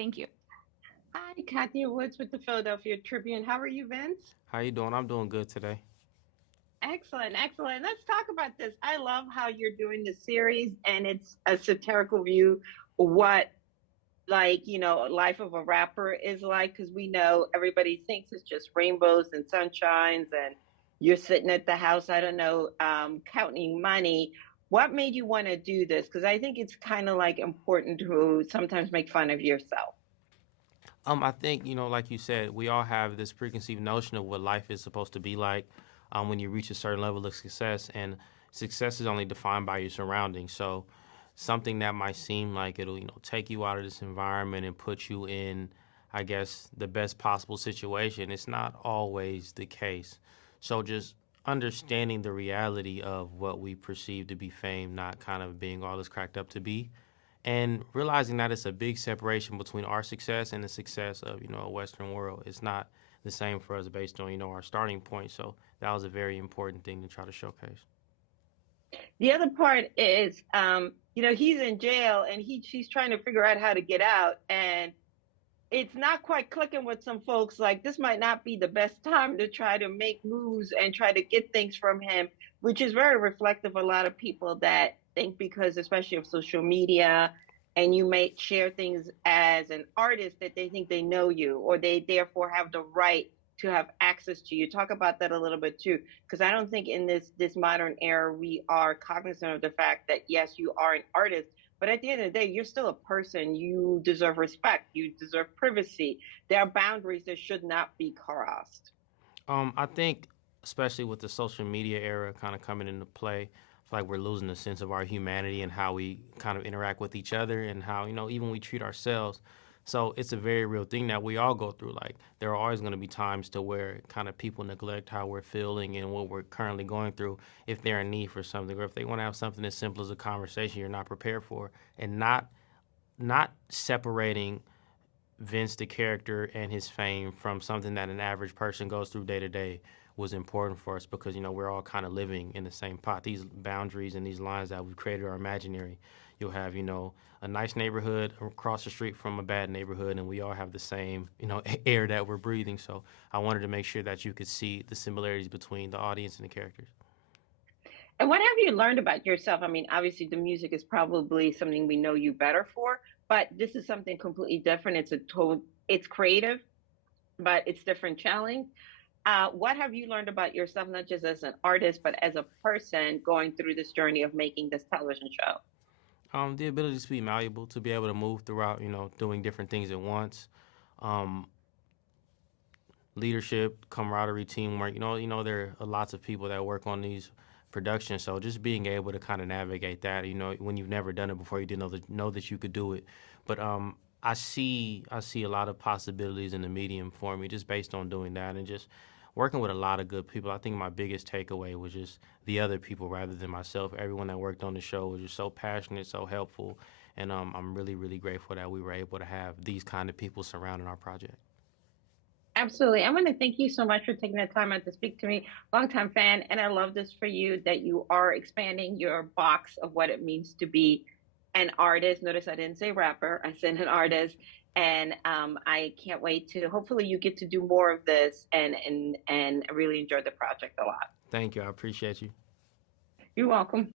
Thank you. Hi, Kathy Woods with the Philadelphia Tribune. How are you, Vince? How you doing? I'm doing good today. Excellent, excellent. Let's talk about this. I love how you're doing the series, and it's a satirical view what life of a rapper is like, because we know everybody thinks it's just rainbows and sunshines, and you're sitting at the house, I don't know, counting money. What made you want to do this? Because I think it's kind of like important to sometimes make fun of yourself. I think like you said, we all have this preconceived notion of what life is supposed to be like when you reach a certain level of success, and success is only defined by your surroundings. So, something that might seem like it'll take you out of this environment and put you in, I guess, the best possible situation. It's not always the case. So, just understanding the reality of what we perceive to be fame, not kind of being all it's cracked up to be, and realizing that it's a big separation between our success and the success of a Western world. It's not the same for us based on our starting point. So that was a very important thing to try to showcase. The other part is, he's in jail and she's trying to figure out how to get out, and it's not quite clicking with some folks. Like, this might not be the best time to try to make moves and try to get things from him, which is very reflective of a lot of people that think, because especially of social media, and you may share things as an artist, that they think they know you, or they therefore have the right to have access to you. Talk about that a little bit too, because I don't think in this modern era we are cognizant of the fact that yes, you are an artist, but at the end of the day, you're still a person. You deserve respect. You deserve privacy. There are boundaries that should not be crossed. I think, especially with the social media era kind of coming into play, I feel like we're losing a sense of our humanity and how we kind of interact with each other and how even we treat ourselves. So it's a very real thing that we all go through. Like, there are always going to be times to where kind of people neglect how we're feeling and what we're currently going through if they're in need for something, or if they want to have something as simple as a conversation you're not prepared for, and not separating Vince the character and his fame from something that an average person goes through day to day was important for us, because we're all kind of living in the same pot. These boundaries and these lines that we've created are imaginary. You'll have a nice neighborhood across the street from a bad neighborhood, and we all have the same air that we're breathing. So I wanted to make sure that you could see the similarities between the audience and the characters. And what have you learned about yourself? I mean, obviously, the music is probably something we know you better for, but this is something completely different. It's creative, but it's different challenge. What have you learned about yourself, not just as an artist, but as a person going through this journey of making this television show? The ability to be malleable, to be able to move throughout, doing different things at once. Um, Leadership, camaraderie, teamwork. There are lots of people that work on these productions, so just being able to kind of navigate that. When you've never done it before, you didn't know that you could do it. But I see a lot of possibilities in the medium for me, just based on doing that and just working with a lot of good people. I think my biggest takeaway was just the other people rather than myself. Everyone that worked on the show was just so passionate, so helpful, and I'm really, really grateful that we were able to have these kind of people surrounding our project. Absolutely. I want to thank you so much for taking the time out to speak to me. Longtime fan, and I love this for you, that you are expanding your box of what it means to be an artist. Notice I didn't say rapper, I said an artist. And I can't wait to hopefully you get to do more of this, and really enjoy the project a lot. Thank you. I appreciate you. You're welcome.